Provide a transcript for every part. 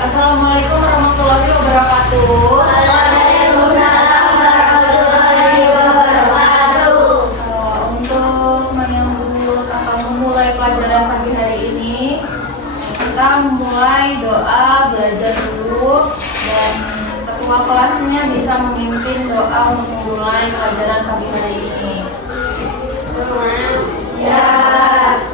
Assalamualaikum warahmatullahi wabarakatuh. Waalaikumsalam warahmatullahi wabarakatuh. Untuk menyambut atau memulai pelajaran pagi hari ini, kita mulai doa belajar dulu dan ketua kelasnya bisa memimpin doa untuk memulai pelajaran pagi hari ini. Siap.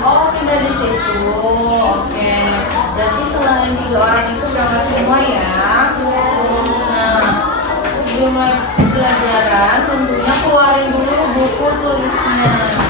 Oh, pindah di situ. Oke. Berarti selain 3 orang itu berangkat semua ya. Nah, sebelum mulai pelajaran, tentunya keluarin dulu buku tulisnya.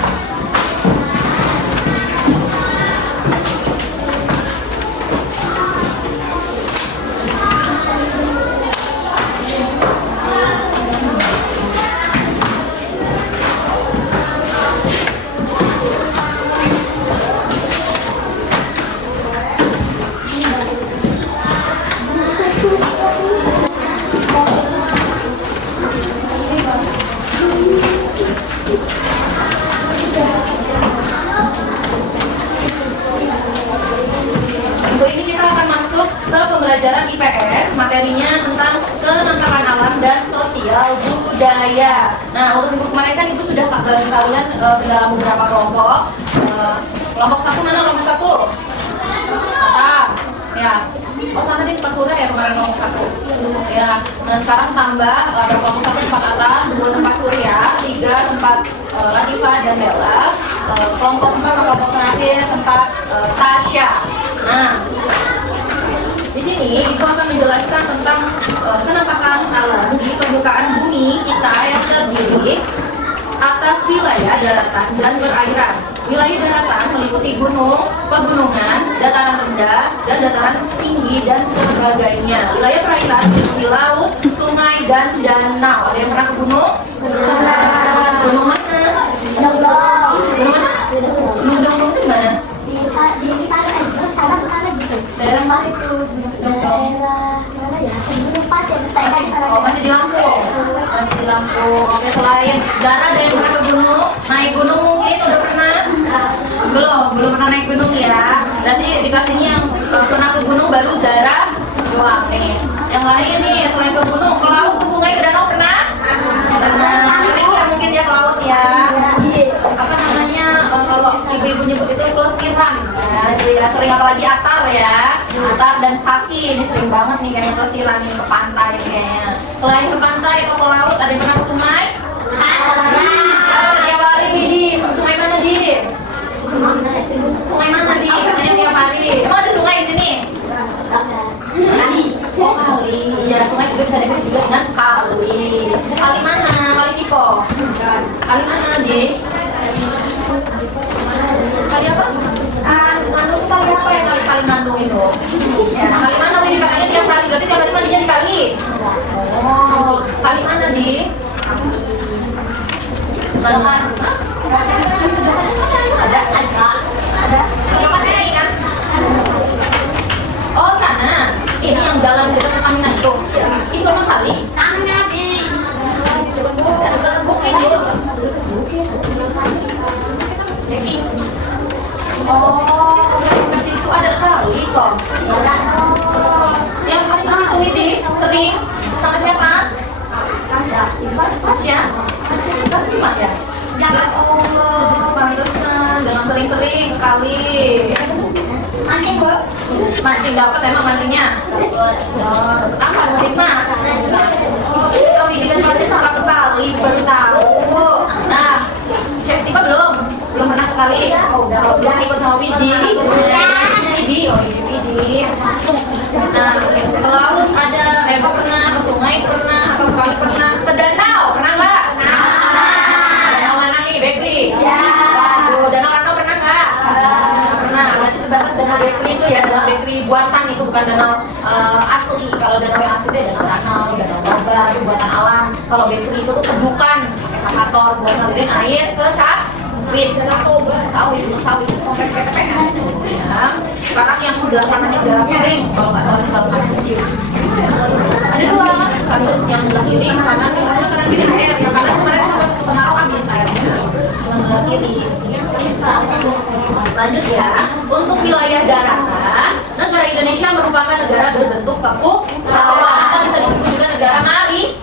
Pembelajaran IPS, materinya tentang kenampakan alam dan sosial budaya. Nah, untuk minggu kemarin kan Ibu sudah bagi kalian ke dalam beberapa kelompok. Kelompok 1 mana kelompok 1? Ya. Oh, sana di tempat surah ya kemarin kelompok 1. Ya. Nah, sekarang tambah ada kelompok 1 tempat atas, 2 tempat surya, 3 tempat Latifah dan Bella, kelompok 4 atau kelompok terakhir tempat Tasya. Nah, di sini Ibu akan menjelaskan tentang penampakan alam di permukaan bumi kita yang terdiri atas wilayah daratan dan perairan. Wilayah daratan meliputi gunung, pegunungan, dataran rendah, dan dataran tinggi dan sebagainya. Wilayah perairan meliputi laut, sungai, dan danau. Ada yang pernah ke gunung? Gunung mana? Gunung mana? Gunung di mana? Daerah mana itu? Daerah mana ya? Lupa sih. Masih di Lampung. Masih di Lampung. Oke, selain Zara ada yang pernah ke gunung? Naik gunung mungkin udah pernah? Belum pernah naik gunung ya. Berarti di kelas ini yang pernah ke gunung baru Zara doang nih. Yang lain nih selain ke gunung, ke laut, ke sungai, ke danau pernah? Pernah. Sering ya mungkin ya ke laut ya. Apa namanya? Kalau ibu-ibu nyebut itu pelesiran. Ya, sering apalagi atar ya. Atar dan saki ini sering banget nih kayaknya pelesiran ke pantai kayaknya. Selain ke pantai atau ke laut, ada yang pernah ke sungai? Setiap hari di sungai mana di? Sungai mana di? Katanya tiap hari. Emang ada sungai di sini? Oh, kali. Iya, sungai juga bisa disebut juga dengan kali. Kali mana? Kali Tipo. Kali mana di? Kali apa? Mandung kali apa ya kali Mandung itu? Ya, kali mana tadi katanya tiap hari, berarti tiap hari mandinya di kali? Oh, kali mana di? Mana? Ada. Tempat ini kan? Oh sana. Ini yang jalan dekat Pertamina itu. Itu emang kali. Bukit itu. Oh, di situ ada kali kok. Yang paling situ ini sering sama siapa? Tasya. Pasti mah ya. Ya Allah, pantesan jangan sering-sering kali. Mancing, Bu. Mancing dapat emang mancingnya. Apa mancing mah? Oh, ini kan pasti salah sekali baru tahu. Nah, Chef Sipa belum pernah sekali. Kalau belum ikut sama Widi. Widi. Nah, ke laut ada, pernah ke sungai pernah, atau kali pernah ke danau pernah nggak? Danau mana nih, Bekri? Waduh, danau Rano pernah nggak? Pernah. Berarti sebatas danau Bekri itu ya, danau Bekri buatan itu bukan danau asli. Kalau danau yang asli itu danau Rano, danau Toba itu buatan alam. Kalau Bekri itu tuh tedukan pakai sakator buat ngalirin air ke sawit ya. Sekarang yang sebelah kanannya udah kering kalau nggak salah tinggal satu. Ada dua, satu yang sebelah kiri, kanan kiri air. Yang kanan kemarin pengaruh habis airnya, cuma sebelah kiri. Lanjut ya, untuk wilayah daratan, negara Indonesia merupakan negara berbentuk kepulauan. Kita bisa disebut juga negara Mari.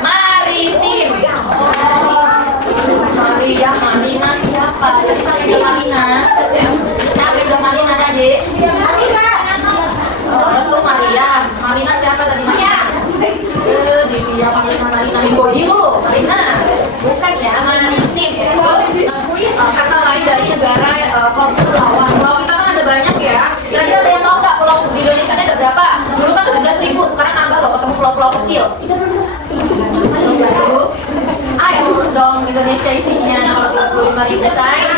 Maritim. Maria, Malina siapa? Siapa pegang Malina? Siapa pegang Malina tadi? Itu Maria. Malina siapa tadi? Maria. Dia panggil Malina Body lu. Malina. Bukan ya, Maritim. Kata lain dari negara kepulauan. Pulau kita kan ada banyak ya. Kira-kira ada yang tahu nggak pulau di Indonesia ada berapa? Dulu kan 17.000, sekarang nambah loh ketemu pulau-pulau kecil. Ayo dong, Indonesia isinya kalau 35.000 say.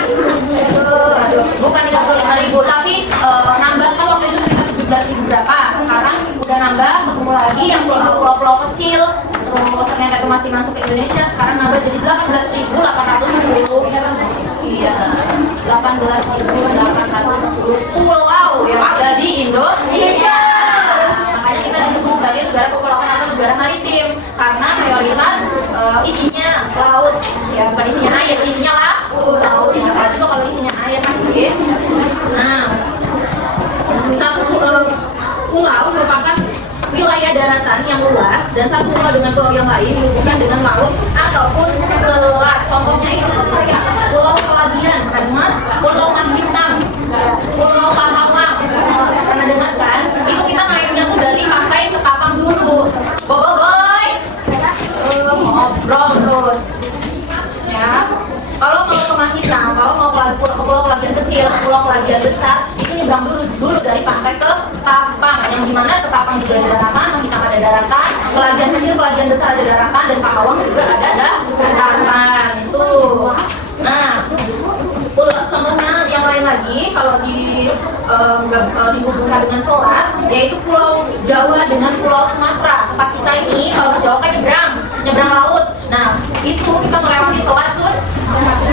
Bukan 35.000, tapi nambah kan waktu itu sekitar 17.000 berapa. Sekarang udah nambah, ketemu lagi yang pulau-pulau kecil. Terus ternyata itu masih masuk ke Indonesia. Sekarang nambah jadi 18.810. Iya, 18.810 pulau yang ada di Indonesia. Makanya kita disebut sebagai negara kepulauan atau negara maritim karena mayoritas isinya laut, ya bukan isinya air, isinya laut. Yang salah juga kalau isinya air sih. Nah, satu pulau merupakan wilayah daratan yang luas dan satu pulau dengan pulau yang lain dihubungkan dengan laut ataupun selat. Contohnya itu kayak Pulau Pelagian, pernah? Pulau Manhitam, Pulau Pahawang, pernah dengar kan? Itu kita naiknya tuh dari pantai ke kapal dulu. Boy, ngobrol terus. Ya, kalau mau ke Manhitam, kalau mau ke Pulau Pelagian kecil, Pulau Pelagian besar, itu nyebrang dulu dari pantai ke Tapang. Yang dimana ke Tapang juga ada daratan, Manhitam ada daratan, Pelagian kecil, Pelagian besar ada daratan, dan Pahawang juga ada daratan. Itu. Nah, contohnya yang lain lagi kalau dihubungkan dengan selat, yaitu Pulau Jawa dengan Pulau Sumatera. Tempat kita ini kalau ke Jawa kan nyebrang laut. Nah, itu kita melewati selat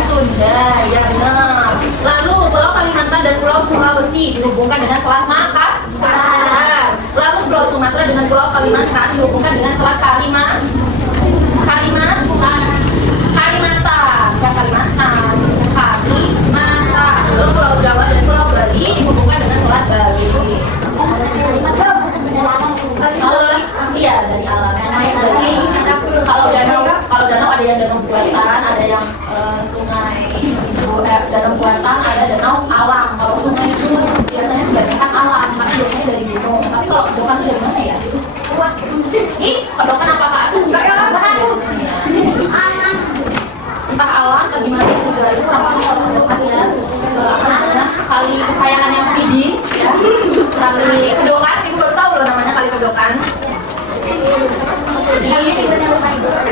Sunda, ya benar. Lalu Pulau Kalimantan dan Pulau Sulawesi dihubungkan dengan selat Makassar. Lalu Pulau Sumatera dengan Pulau Kalimantan dihubungkan dengan selat Kalimantan. Lalu Pulau Jawa dan Pulau Bali dihubungkan dengan selat Bali. Iya dari alam. Kalau danau ada yang danau buatan, ada yang sungai danau buatan, ada danau alam. Kalau sungai itu biasanya kebanyakan alam, karena biasanya dari gunung. Tapi kalau kedokan itu dari mana ya? Kedokan apakah ada? Entah alam atau gimana juga itu orang kalau kedokan ya. Kali kesayangan yang Vidi ya. Kali kedokan, ibu baru tahu loh namanya kali kedokan.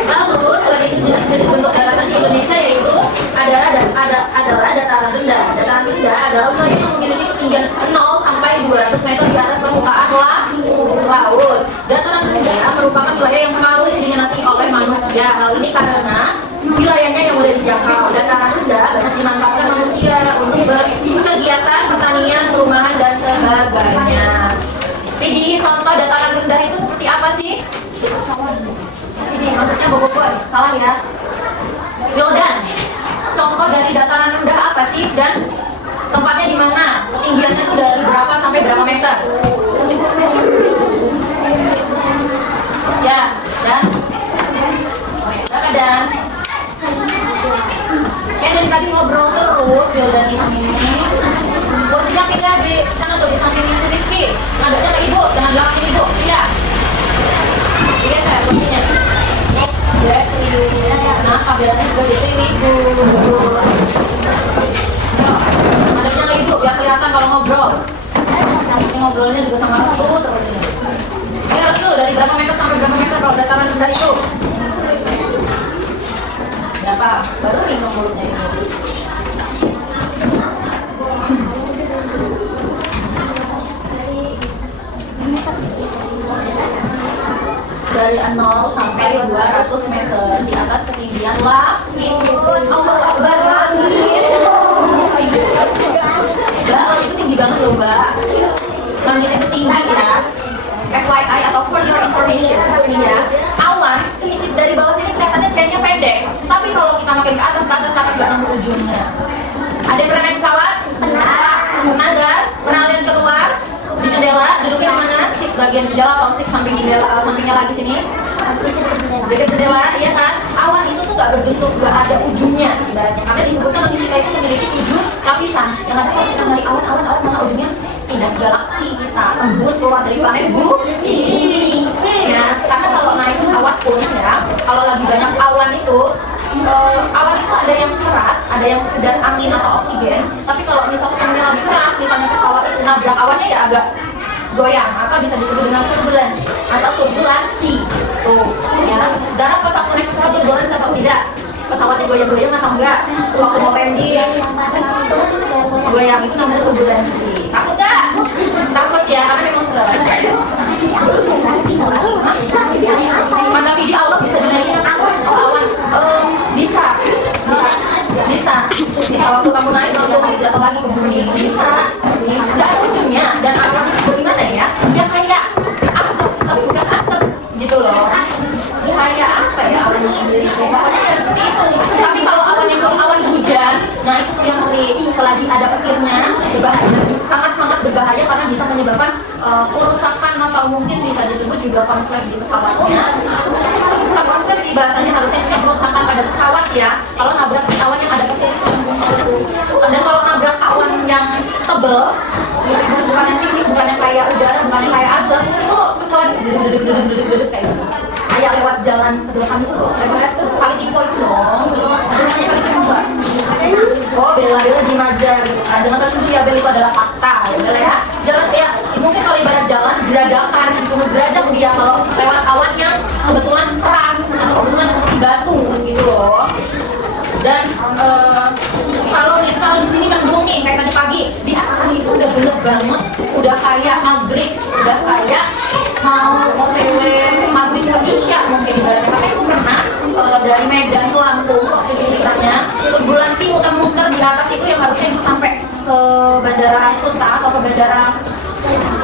Lalu selain itu jenis bentuk daratan di Indonesia yaitu adalah dataran rendah. Dataran rendah adalah wilayah yang memiliki ketinggian 0 sampai 200 meter di atas permukaan laut. Dataran rendah merupakan wilayah yang paling diminati oleh manusia. Hal ini karena wilayahnya yang mudah dijangkau. Dataran rendah banyak dimanfaatkan manusia untuk berkegiatan pertanian, perumahan, dan sebagainya. Jadi contoh dataran rendah itu seperti apa sih? Ini maksudnya Bogor, salah ya? Wildan, contoh dari dataran rendah apa sih dan tempatnya di mana? Ketinggiannya itu dari berapa sampai berapa meter? Ya, dan berapa dan? Kayak dari tadi ngobrol terus Wildan ini. Kursinya pindah di sana tuh di sampingnya si Rizky. Ngadepnya ke ibu, jangan belakang ibu. Iya. Iya saya kursinya. Nah, biasanya juga di sini ibu. Ngadepnya ke ibu biar kelihatan kalau ngobrol. Ini ngobrolnya juga sama Restu terus ini. Ini Restu dari berapa meter sampai berapa meter kalau dataran rendah itu? Berapa? Baru minum mulutnya ibu. Dari 0 sampai 200 meter di atas ketinggian langit. Allahu Akbar. Mbak, itu tinggi banget loh Mbak. Langit itu tinggi ya. FYI atau for your information nih ya. Awan dari bawah sini kelihatannya kayaknya pendek, tapi kalau kita makin ke atas nggak nemu ujungnya. Ada yang pernah naik pesawat? Pernah nggak? Pernah lihat keluar? Di jendela, duduknya mana? Sik bagian jendela atau sik samping jendela, sampingnya lagi sini? Dekat jendela, iya kan? Awan itu tuh nggak berbentuk, nggak ada ujungnya ibaratnya. Karena disebutkan langit kita itu memiliki 7 lapisan. Yang ada kalau kita dari awan mana ujungnya? Pindah ke galaksi kita, tembus keluar dari planet bumi. Ya, karena kalau naik pesawat pun ya, kalau lagi banyak awan itu ada yang keras, ada yang sekedar angin atau oksigen. Tapi kalau misalnya lagi keras, misalnya pesawat itu nabrak awannya ya agak goyang atau bisa disebut dengan turbulence atau turbulensi. Tuh, ya. Zara pas waktu naik pesawat turbulence atau tidak? Pesawatnya goyang-goyang atau enggak? Waktu mau landing goyang, itu namanya turbulensi. Takut nggak? Takut ya, karena memang serem. Mana video Allah bisa dinaikin awan? Bisa waktu kamu naik langsung jatuh lagi ke bumi, bisa. Nggak ada ujungnya, dan awan itu gimana ya? Yang kayak asap, tapi bukan asap gitu loh. Kayak apa ya awannya sendiri? Pokoknya seperti itu. Tapi kalau awan hujan, nah itu tuh yang ngeri. Selagi ada petirnya, berbahaya, sangat-sangat berbahaya karena bisa menyebabkan kerusakan atau mungkin bisa disebut juga konslet di pesawatnya. Bukan konslet sih bahasanya, harusnya ini kerusakan pada pesawat ya. Kalau nabrak si awan yang ada petir itu, dan kalau nabrak awan yang tebel, bukan yang tipis, bukan yang kayak udara, bukan yang kayak asap, itu pesawat dedek kayak gitu. Kayak lewat jalan kedudukan itu loh, lewat kali Tipo itu dong. Namanya kali Tipo juga. Oh, Bella di Maja gitu. Nah, jangan tersebut ya, Bella itu adalah fakta ya Bella ya. Jangan ya, mungkin kalau ibarat jalan geradakan gitu, ngegeradak dia kalau lewat awan yang kebetulan keras atau kebetulan seperti batu gitu loh. Dan kalau misal di sini mendung nih kayak tadi pagi, di atas itu udah bener banget, udah kayak maghrib, udah kayak mau OTW maghrib ke Isya mungkin ibaratnya. Karena aku pernah dari Medan ke Lampung waktu itu ceritanya, turbulensi muter-muter di atas itu yang harusnya sampai ke Bandara Suta atau ke Bandara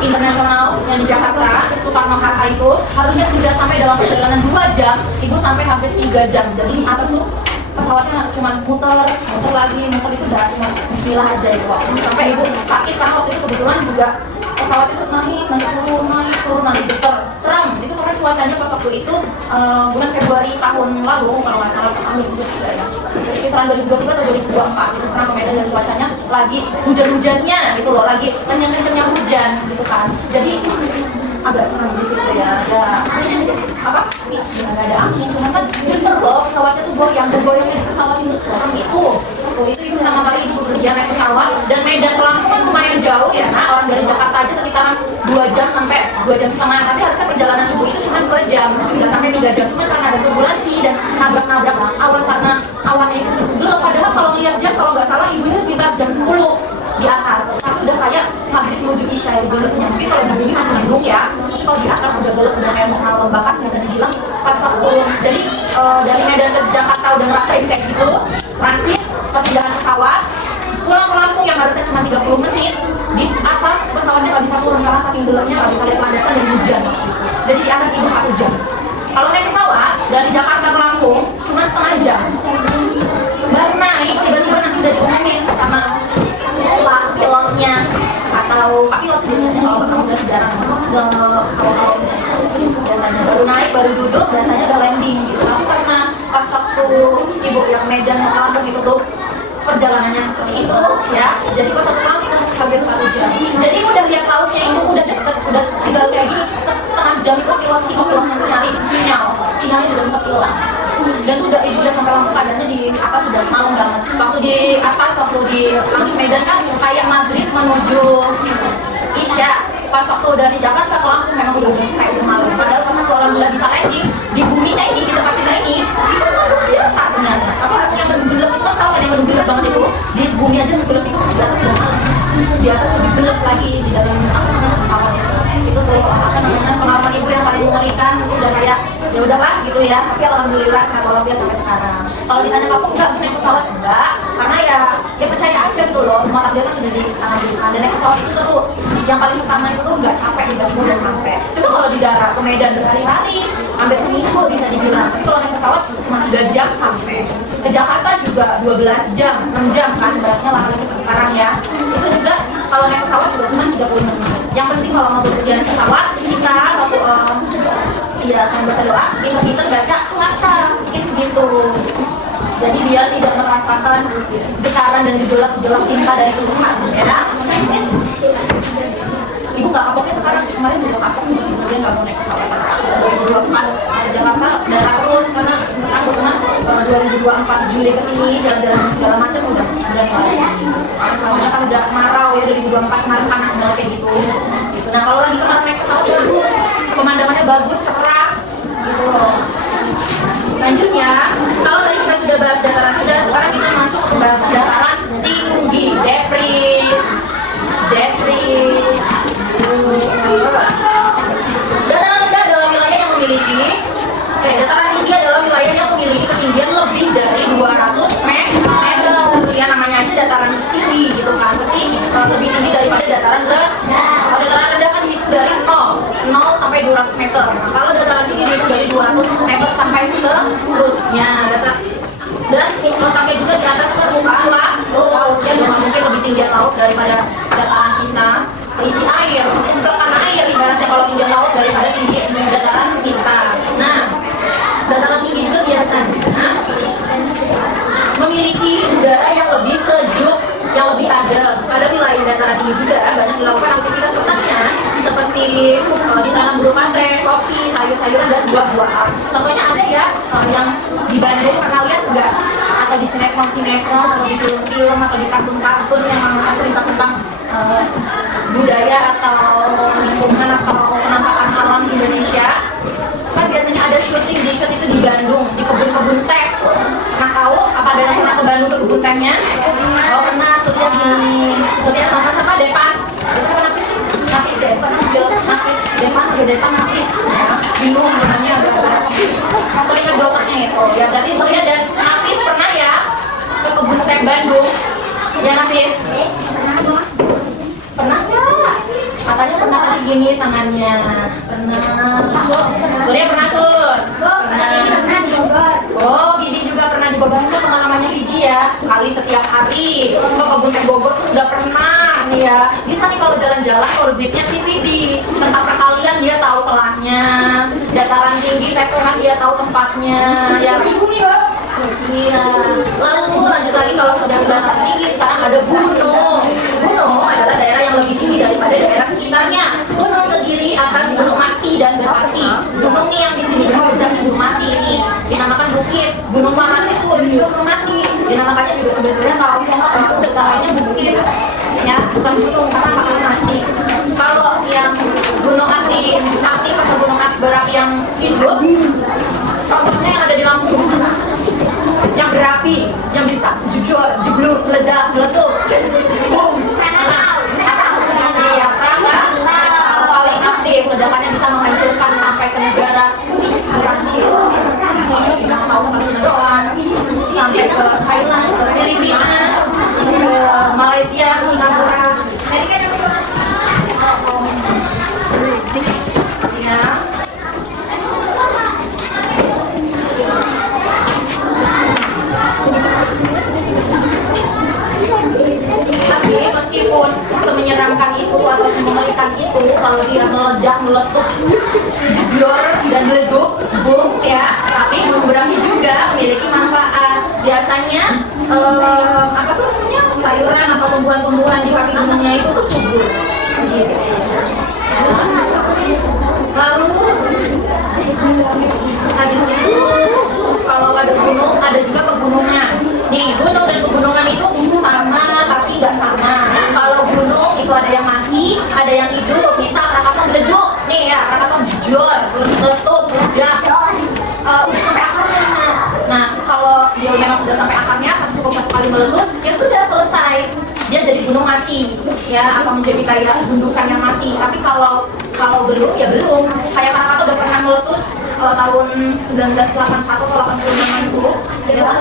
Internasional yang di Jakarta, Soekarno-Hatta itu harusnya sudah sampai dalam perjalanan 2 jam, ibu sampai hampir 3 jam. Jadi di atas tuh pesawatnya cuma muter lagi, muter itu jarak cuma bismillah aja itu waktu sampai ibu sakit karena waktu itu kebetulan juga pesawat itu naik turun nanti getar serem itu karena cuacanya pas waktu itu bulan Februari tahun lalu kalau nggak salah tahun 2023 ya, kisaran 2023 atau 2024 itu pernah ke Medan dan cuacanya lagi hujan-hujannya gitu loh, lagi kenceng-kencengnya hujan gitu kan, jadi agak serem di situ ya apa nggak ada angin, cuma kan bener loh pesawatnya tuh goyangnya di pesawat itu serem itu ibu pertama kali ibu bekerja naik pesawat, dan Medan ke Lampung kan lumayan jauh ya, nah orang dari Jakarta aja sekitaran 2 jam sampai 2 jam setengah, tapi harusnya perjalanan ibu itu cuma 2 jam, nggak sampai 3 jam, cuma karena ada turbulensi dan nabrak awan karena awannya itu gelap, padahal kalau lihat jam kalau nggak salah ibu itu sekitar jam 10 di atas, tapi udah kayak maghrib menuju isya ya gelapnya. Mungkin kalau di bumi masih mendung ya, kalau di atas udah gelap, udah kayak mau malam banget bisa dibilang. Pas waktu jadi dari Medan ke Jakarta udah ngerasain kayak gitu, transit perpindahan pesawat, pulang ke Lampung yang harusnya cuma 30 menit, di atas pesawatnya nggak bisa turun karena saking gelapnya, nggak bisa lihat landasan dan hujan. Jadi di atas itu 1 jam. Kalau naik pesawat dari Jakarta ke Lampung cuma setengah jam. Baru naik tiba-tiba nanti udah diumumin sama pilotnya atau Pak Pilot biasanya kalau kamu udah jarang kalau biasanya baru naik baru duduk biasanya udah landing gitu. Tapi karena pas waktu ibu yang Medan ke Lampung itu tuh perjalanannya seperti itu ya, jadi pas satu Lampung hampir 1 jam. Jadi udah lihat lautnya itu udah deket, udah tinggal kayak gini setengah jam itu pilot sih pilotnya tuh nyari sinyalnya juga sempat hilang. Dan udah ibu udah sampai Lampung keadaannya di atas udah malam banget. Waktu di atas waktu di langit Medan kan kayak maghrib menuju isya. Pas waktu udah di Jakarta ke Lampung memang udah kayak udah malam. Padahal pas aku alhamdulillah bisa landing di bumi ini, di tempat kita ini, itu memang biasa ternyata. Tapi yang gelap itu kan tahu kan yang gelap banget itu di bumi aja segelap itu di atas udah malam. Di atas lebih gelap lagi di dalam pesawat itu tuh apa namanya pengalaman ibu yang paling mengerikan. Itu udah kayak ya udahlah gitu ya, tapi alhamdulillah sehat walafiat sampai sekarang. Kalau ditanya kamu enggak naik pesawat enggak, karena ya percaya aja gitu loh, semua takdir kan sudah di tangan Tuhan. Dan naik pesawat itu seru. Yang paling pertama itu tuh nggak capek, tiba-tiba udah sampai. Coba kalau di darat ke Medan berhari-hari, hampir seminggu bisa dibilang. Tapi kalau naik pesawat cuma 3 jam sampai. Ke Jakarta juga 12 jam, 6 jam kan, beratnya lama cepet sekarang ya. Itu juga kalau naik pesawat juga cuma 30 menit. Yang penting kalau mau berpergian naik pesawat, kita waktu iya, saya baca doa, kita baca cuaca gitu. Jadi biar tidak merasakan getaran dan gejolak-gejolak cinta dari Tuhan, ya. Ibu nggak kapoknya sekarang sih, kemarin juga kapok sih, kemudian nggak mau naik pesawat. 2024 ke Jakarta darat terus karena sebentar teman 2024 Juli kesini jalan-jalan segala macam udah mulai. Soalnya kan udah kemarau ya, 2024 kemarin panas banget kayak gitu. Nah kalau lagi kemarin naik pesawat bagus, pemandangannya bagus, cerah gitu loh. Lanjutnya, kalau tadi kita sudah bahas dataran rendah, sekarang kita masuk ke bahas dataran tinggi. Jeffrey. Dataran rendah adalah wilayah yang memiliki dataran tinggi adalah wilayah yang memiliki ketinggian lebih dari 200 meter. Ya namanya aja dataran tinggi gitu kan, pasti lebih tinggi daripada dataran rendah. Kalau dataran rendah kan itu dari 0 sampai 200 meter. Kalau dataran tinggi itu dari 200 meter sampai seterusnya. Dan letaknya juga di atas permukaan lautnya memang mungkin lebih tinggi laut daripada dataran kita. Isi air, tekanan air ibaratnya kalau tinggi laut daripada tinggi dataran kita. Nah, dataran tinggi juga biasanya memiliki udara yang lebih sejuk, yang lebih adem. Pada wilayah dataran tinggi juga banyak dilakukan aktivitas pertanian seperti ditanam berupa teh, kopi, sayur-sayuran dan buah-buahan. Contohnya ada ya yang di Bandung, pernah lihat enggak? Atau di sinetron atau di film-film atau di kartun-kartun yang cerita tentang budaya atau lingkungan atau penampakan alam Indonesia. Kan biasanya ada syuting, di shoot itu di Bandung, di kebun-kebun teh. Pernah tahu apa ada yang pernah ke Bandung ke kebun tehnya? Oh pernah, studia sama-sama Depan. Napis deh, Napis. Depan agak Depan Napis. Ya. Bingung namanya agak-agak. Telinga dokternya itu. Ya berarti Surya dan Napis pernah ya ke kebun teh Bandung. Ya Napis. Pernah nggak? Katanya pernah kali gini tangannya. Pernah. Surya pernah Sur? Pernah. Oh, Vidi juga pernah di Bogor. Itu teman namanya Vidi ya. Kali setiap hari ke kebun teh Bogor udah pernah nih ya. Bisa nih kalau jalan-jalan orbitnya si Vidi. Tentang perkalian dia tahu selahnya. Dataran tinggi tepehan dia tahu tempatnya. Ya. Iya. Lalu lanjut lagi kalau sudah dataran tinggi sekarang ada gunung. Gunung adalah daerah yang lebih tinggi daripada daerah sekitarnya. Gunung terdiri atas gunung mati dan berapi. Gunung nih yang di sini semenjak gunung mati ini dinamakan bukit. Gunung panas itu juga gunung mati. Dinamakannya juga sebenarnya kalau sebenarnya bukit. Ya, bukan gunung karena pakai mati. Kalau yang gunung mati aktif atau gunung berapi yang hidup, contohnya yang ada di Lampung, yang berapi, yang bisa jeblok, meledak, meletup, boom, semenyeramkan itu atau semengerikan itu kalau dia meledak, meletup, jedor dan meleduk, boom ya. Tapi gunung berapi juga memiliki manfaat. Biasanya apa tuh namanya, sayuran atau tumbuhan-tumbuhan di kaki gunungnya itu tuh subur. Gitu. Lalu habis itu kalau ada gunung ada juga pegunungan. Nih, gunung dan pegunungan itu sama tapi nggak sama. Kalau gunung itu ada yang mati, ada yang hidup. Bisa Krakatau meleduk, nih ya, Krakatau jor, meletup, meledak, udah sampai akarnya. Nah, kalau dia memang sudah sampai akarnya, cukup satu kali meletus, ya sudah selesai. Dia jadi gunung mati, ya, atau menjadi kayak gundukan yang mati. Tapi kalau belum, ya belum. Kayak Krakatau udah pernah meletus tahun 1981 atau 86 itu, ya,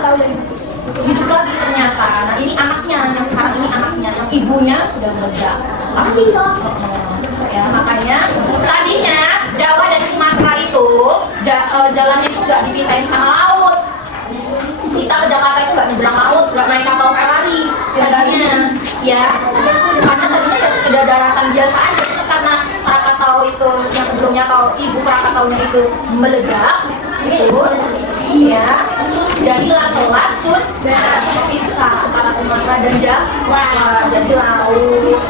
hidup lagi ternyata. Nah, ini anaknya, yang sekarang ini anaknya, yang ibunya sudah meledak. Tapi ya, makanya tadinya Jawa dan Sumatera itu jalannya itu nggak dipisahin sama laut. Kita ke Jakarta itu nggak nyebrang laut, nggak naik kapal Ferrari tadinya, ya. Karena tadinya ya sekedar daratan biasa aja. Karena Krakatau itu yang sebelumnya, kalau ibu Krakataunya itu meledak, itu, ya, jadilah Selat Sunda, terpisah antara Sumatera dan Jawa, jadi laut.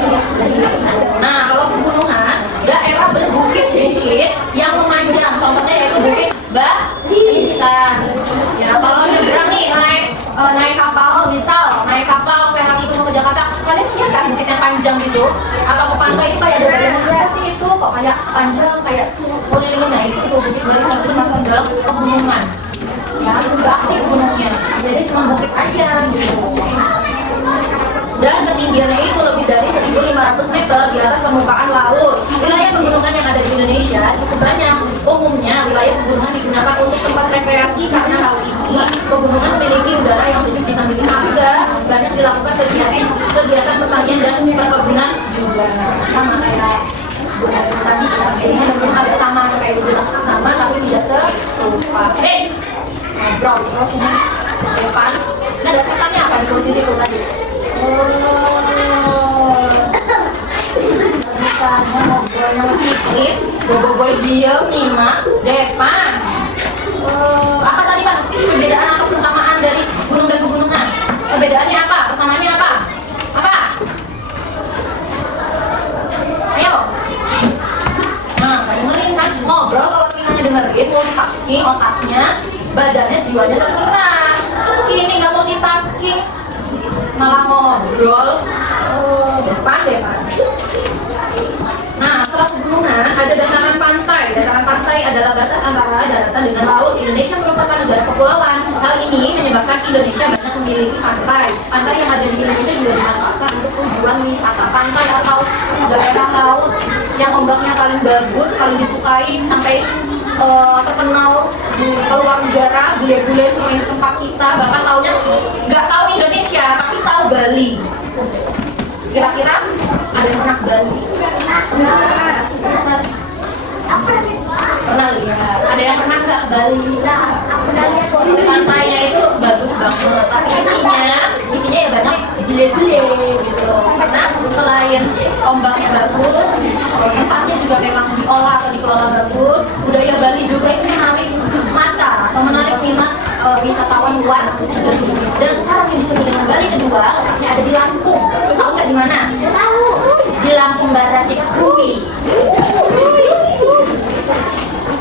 Nah, kalau pegunungan, daerah berbukit-bukit yang memanjang, contohnya yaitu Bukit Barisan. Ya, kalau nyebrang nih naik kapal, misal naik kapal Ferrari itu mau ke Jakarta, kalian lihat kan bukit yang panjang gitu, atau ke pantai itu kayak ada yang apa sih itu, kok kayak panjang, kayak keliling. Nah, itu Bukit Barisan itu masuk dalam pegunungan. Ya, itu nggak aktif gunungnya, jadi cuma bukit aja gitu. Dan ketinggiannya itu lebih dari 1.500 meter di atas permukaan laut. Wilayah pegunungan yang ada di Indonesia cukup banyak. Umumnya wilayah pegunungan digunakan untuk tempat rekreasi karena hal ini pegunungan memiliki udara yang sejuk di samping juga banyak dilakukan kegiatan pertanian dan perkebunan juga. Sama kayak gunung tadi ya, ini memang agak sama kayak gunung sama tapi tidak serupa. Ngobrol terus ini depan. Nah, ada setannya apa di posisi itu tadi? Misalnya ngobrolnya ngeciklis, boboiboy diem, nyimak, depan. Apa tadi Pak? Perbedaan atau persamaan dari gunung dan pegunungan? Perbedaannya apa? Persamaannya apa? Apa? Ayo. Nah, dengerin kan? Ngobrol kalau kita dengerin, multitasking, otaknya, badannya, jiwanya terserah. Ini nggak multitasking, malah ngobrol. Depan. Nah, setelah pegunungan ada dataran pantai. Dataran pantai adalah batas antara daratan dengan laut. Indonesia merupakan negara kepulauan. Hal ini menyebabkan Indonesia banyak memiliki pantai. Pantai yang ada di Indonesia juga dimanfaatkan untuk tujuan wisata. Pantai atau daerah laut yang ombaknya paling bagus, paling disukai, sampai terkenal di luar negara, bule-bule sering tempat kita, bahkan taunya nggak tahu Indonesia tapi tahu Bali. Kira-kira ada yang pernah ke Bali? Pernah lihat? Ada yang pernah nggak ke Bali? Pantainya itu bagus banget, tapi isinya ya banyak bule-bule gitu loh. Karena selain ombaknya bagus, tempatnya juga memang diolah atau dikelola bagus. Budaya Bali juga itu menarik mata atau menarik minat wisatawan luar negeri. Dan sekarang yang disebut dengan Bali kedua letaknya ada di Lampung. Tahu nggak di mana? Tahu. Di Lampung Barat, di Krui.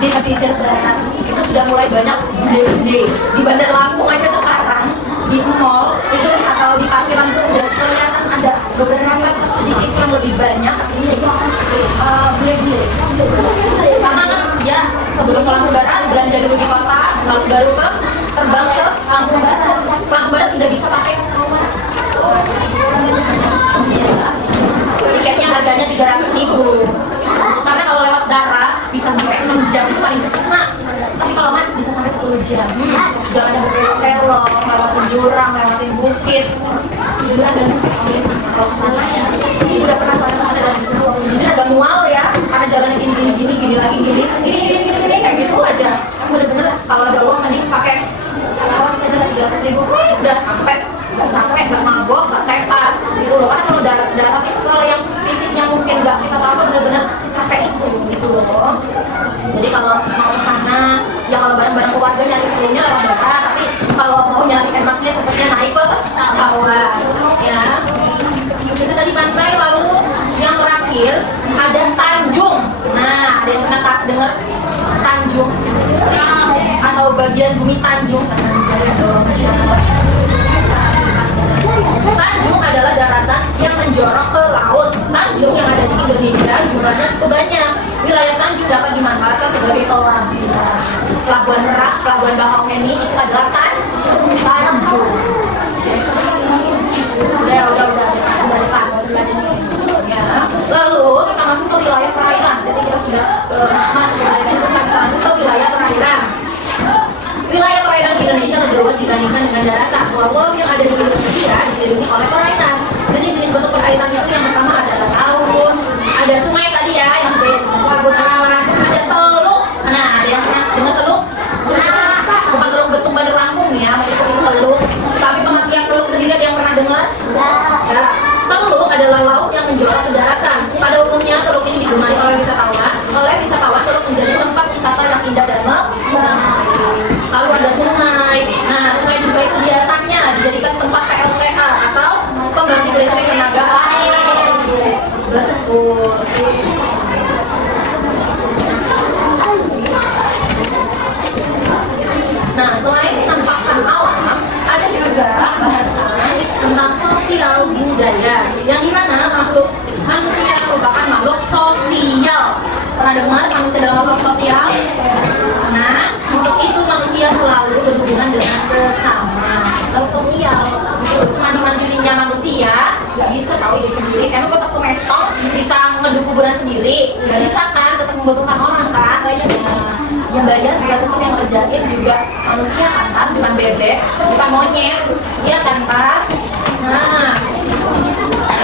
Di pesisir barat itu sudah mulai banyak bude-bude. Di Bandar Lampung aja sekarang di mall itu atau di parkiran itu udah kelihatan ada beberapa sedikit yang lebih banyak bude-bude. Karena kan ya sebelum ke Lampung Barat belanja dulu di kota, lalu baru terbang ke Lampung Barat. Lampung Barat sudah bisa pakai pesawat. Tiketnya harganya 300.000. Karena kalau lewat darat bisa sampai 6 jam itu paling cepat. Nah, tapi kalau macet bisa sampai 10 jam. Jalannya berbelok-belok, lewatin jurang, lewatin bukit. Jurang dan bukit kalau kesana ya. Ini udah pernah sama dengan jujur agak mual ya, karena jalannya gini lagi gini kayak gitu aja. Bener-bener kalau ada uang mending pakai pesawat aja lah 300.000. Udah sampai, nggak capek, nggak mabok, nggak tepar gitu loh. Karena kalau darat itu kalau mungkin nggak fit atau apa, benar-benar secapek itu gitu loh. Jadi kalau mau ke sana ya kalau bareng-bareng keluarga nyari sebelumnya lewat darat, tapi kalau mau nyari enaknya cepetnya naik ke pesawat ya. Itu tadi pantai. Lalu yang terakhir ada Tanjung. Nah, ada yang pernah dengar Tanjung atau bagian bumi Tanjung sana dong. Tanjung adalah daratan yang menjorok ke laut. Tanjung yang ada di Indonesia jumlahnya cukup banyak. Wilayah Tanjung dapat dimanfaatkan sebagai pelabuhan Merak, pelabuhan Bakauheni itu adalah Tanjung. Udah depan ya. Lalu kita masuk ke wilayah perairan. Jadi kita sudah masuk ke wilayah itu, kita masuk ke wilayah perairan. Wilayah perairan di Indonesia lebih luas dibandingkan dengan daratan. Pulau-pulau yang ada di Indonesia dikelilingi oleh perairan. Jadi jenis bentuk perairan itu yang pertama ada laut, ada sungai tadi ya, yang disebut ada teluk. Nah, ada yang pernah dengar teluk? Bukan teluk Betung Bandar Lampung ya, meskipun itu teluk. Tapi pengertian teluk sendiri ada yang pernah dengar? Ya. Teluk adalah laut yang menjorok ke daratan. Pada umumnya teluk ini digemari oleh wisatawan. Teluk menjadi tempat wisata yang indah dan menyenangkan. Lalu ada sungai. Nah, sungai juga itu biasanya dijadikan tempat PLTA atau pembangkit listrik tenaga air. Betul. Nah, selain menampakkan alam, ada juga bahasan tentang sosial budaya, yang dimana manusia merupakan makhluk sosial. Pernah dengar manusia adalah makhluk sosial? Nah, untuk itu manusia selalu berhubungan dengan sesama. Makhluk sosial. Terus mandirinya manusia nggak bisa tahu diri sendiri. Emang kok satu metong bisa ngeduk kuburan sendiri? Nggak bisa kan? Tetap membutuhkan orang kan? Yang bayar juga tetap yang ngerjain juga manusia kan, bukan bebek, bukan monyet, iya kan Pak? Nah,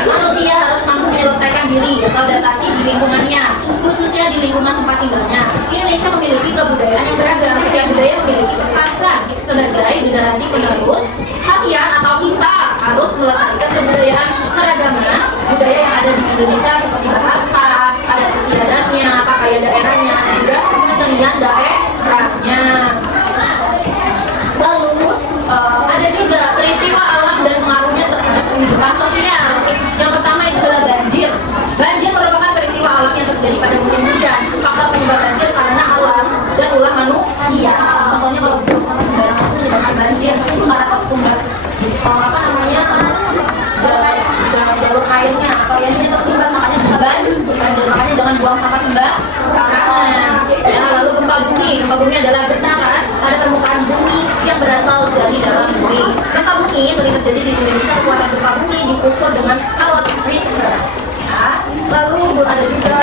manusia harus mampu menyelesaikan diri atau adaptasi di lingkungannya, khususnya di lingkungan tempat tinggalnya. Indonesia memiliki kebudayaan yang beragam. Setiap budaya memiliki kekhasan. Sebagai generasi penerus, kalian atau kita harus melestarikan kebudayaan keragaman budaya yang ada di Indonesia, seperti bahasa, adat istiadatnya, pakaian daerahnya, juga kesenian daerahnya. Lalu ada juga peristiwa alam dan pengaruhnya terhadap kehidupan sosial. Yang pertama itu adalah banjir. Banjir merupakan peristiwa alam yang terjadi pada musim hujan. Faktor penyebab banjir karena alam dan ulah manusia. Contohnya kalau buang sampah sembarangan itu menyebabkan banjir karena tersumbat jalur airnya atau yang ini tersumbat, makanya bisa banjir. Makanya jangan buang sampah sembarangan. Ya, lalu gempa bumi. Gempa bumi adalah getaran pada permukaan bumi yang berasal dari dalam bumi. Gempa bumi sering terjadi di Indonesia. Kekuatan gempa bumi diukur dengan skala Richter. Ya. Lalu ada juga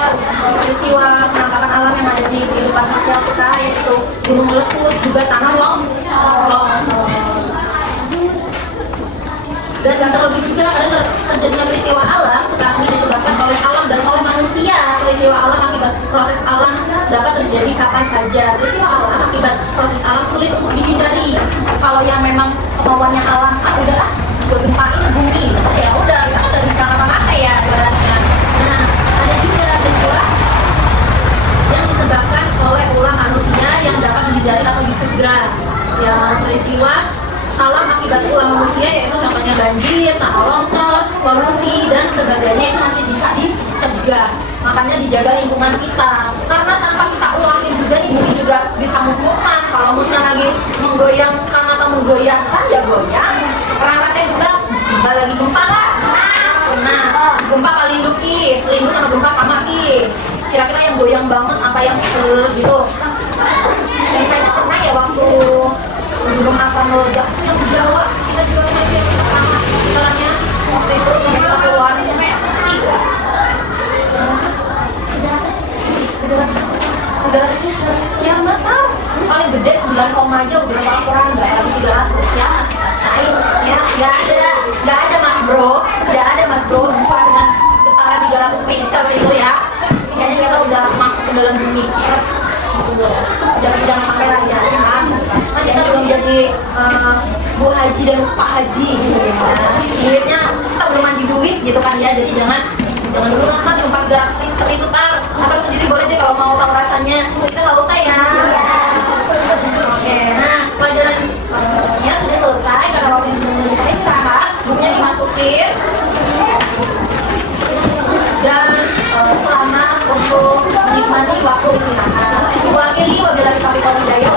peristiwa penampakan alam yang ada di kehidupan sosial kita, yaitu gunung meletus, juga tanah longsor. Dan terlebih juga ada terjadinya peristiwa alam sekarang ini disebabkan oleh alam dan oleh manusia. Peristiwa alam akibat proses alam dapat terjadi kapan saja. Peristiwa alam akibat proses alam sulit untuk dihindari. Kalau yang memang kemauannya alam, udahlah gue gempain bumi, ya udah kita nggak bisa ngapa-ngapain ya ibaratnya. Nah, ada juga peristiwa yang disebabkan oleh ulah manusia yang dapat dihindari atau dicegah. Ya, peristiwa alam akibat ulah manusia yaitu contohnya banjir, tanah longsor, polusi dan sebagainya itu masih bisa dicegah. Makanya dijaga lingkungan kita. Karena tanpa kita ulangin juga nih, bumi juga bisa menghukuman. Kalau musuh lagi menggoyangkan atau menggoyangkan ya goyang. Perangkatnya juga lagi gempa kan? Nah, gempa kali lindu sama gempa sama ki. Kira-kira yang goyang banget apa yang gitu? Dan kayak pernah ya waktu belum akan meledak yang di Jawa, kita juga lagi yang pertama caranya waktu itu sampai kita keluar sampai 300 meter yang nggak tahu paling gede 9 koma aja udah laporan, nggak lagi 300 ya rasain ya. Nggak ada mas bro gempa dengan getaran 300 meter itu ya, kayaknya kita udah masuk ke dalam bumi jangan sampai lah ya kan kita belum jadi Bu Haji dan Pak Haji gitu ya, duitnya kita belum mandi duit gitu kan ya, jadi jangan Jangan dulu makan tempat gerak seperti itu Tar. Atau sendiri boleh deh kalau mau tahu rasanya. Kita nggak usah ya. Oke, nah pelajarannya sudah selesai karena waktunya sudah menunjukkan istirahat. Bukunya dimasukin dan selamat untuk menikmati waktu istirahat. Wakili wabillahi taufiq wal hidayah.